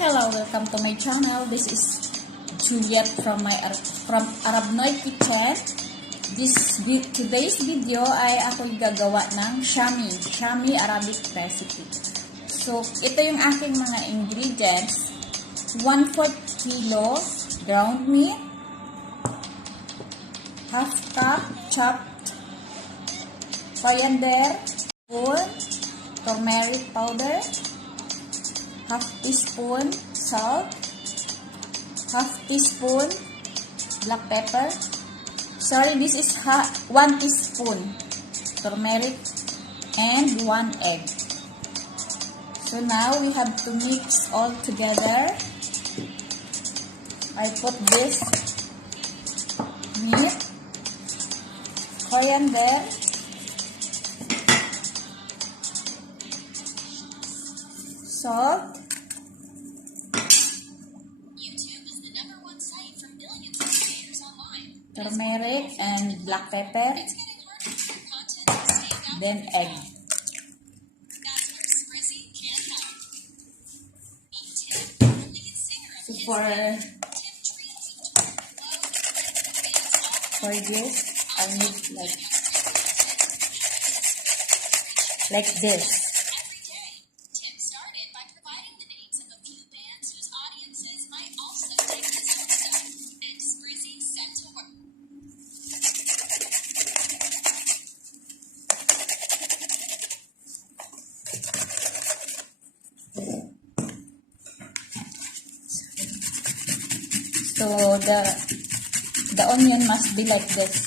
Hello, welcome to my channel. This is Juliet from Arabnoy Kitchen. Today's video ay ako'y gagawa ng Shami Arabic recipe. So, ito yung aking mga ingredients. 1/4 kilo ground meat, half cup chopped coriander, turmeric powder, half teaspoon salt, half teaspoon black pepper. Sorry, this is 1 teaspoon turmeric and 1 egg. So now we have to mix all together. I put this meat, coriander, salt, turmeric and black pepper, then egg. So for this, I need like this. So the onion must be like this,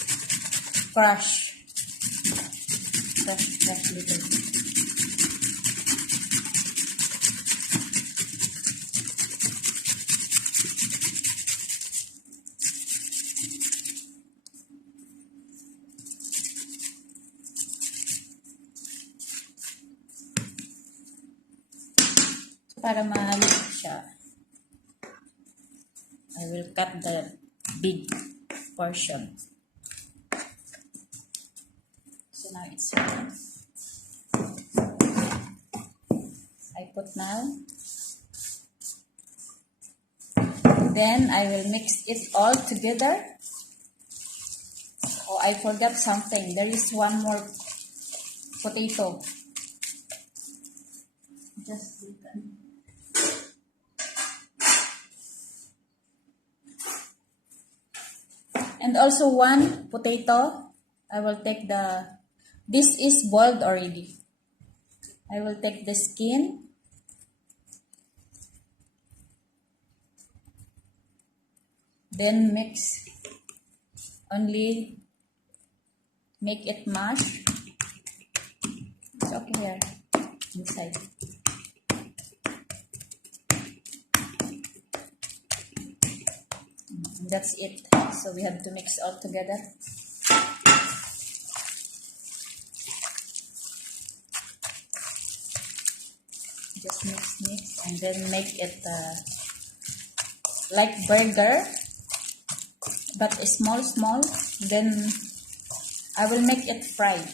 crush little. Para maluto siya, I will cut the big portion. So now it's ready. I put now. Then I will mix it all together. Oh, I forgot something. There is one more potato. Just leave them. And also 1 potato. I will take this is boiled already. I will take the skin. Then make it mash. It's okay here, inside. That's it. So we have to mix all together. Just mix and then make it like burger, but small. Then I will make it fried.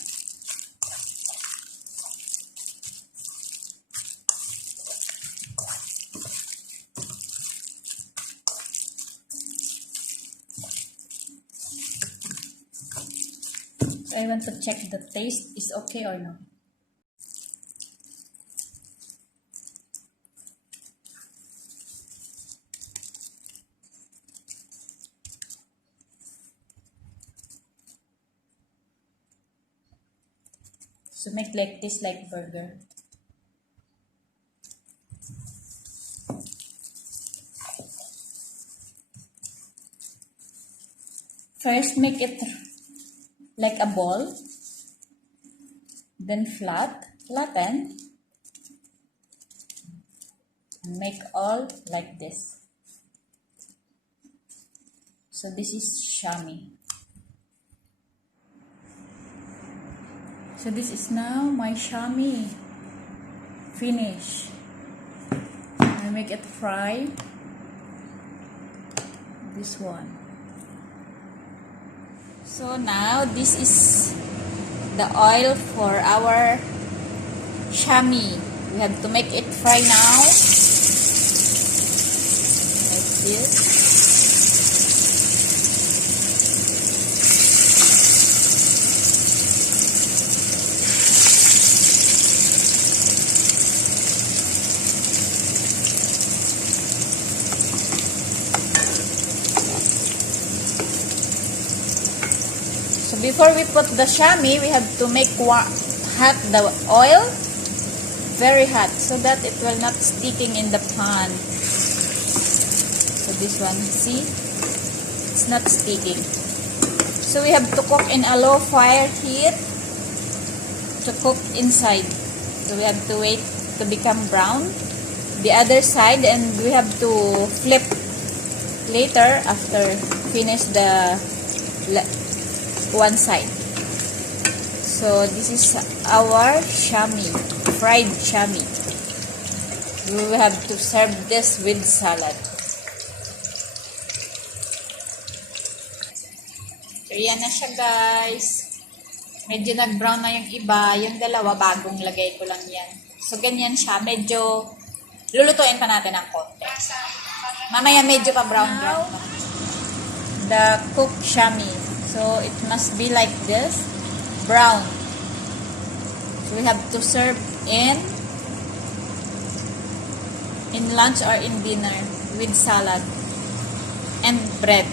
I want to check the taste is okay or not. So make like this, like burger. First make it like a ball, then flatten, and make all like this. So this is Shami. So this is now my Shami finish. I make it fry. This one. So now this is the oil for our Shami. We have to make it fry now. here. So before we put the shami, we have to make hot the oil, very hot, so that it will not sticking in the pan. So this one, see, it's not sticking. So we have to cook in a low fire heat to cook inside. So we have to wait to become brown the other side, and we have to flip later after finish the one side. So this is our shami, fried shami. We will have to serve this with salad. So yan na siya, guys. Medyo nag-brown na yung iba. Yung dalawa, bagong lagay ko lang yan. So ganyan siya. Medyo lulutuin pa natin ng konti. Mamaya medyo pa brown. The cooked shami. So it must be like this, brown. So we have to serve in lunch or in dinner with salad and bread.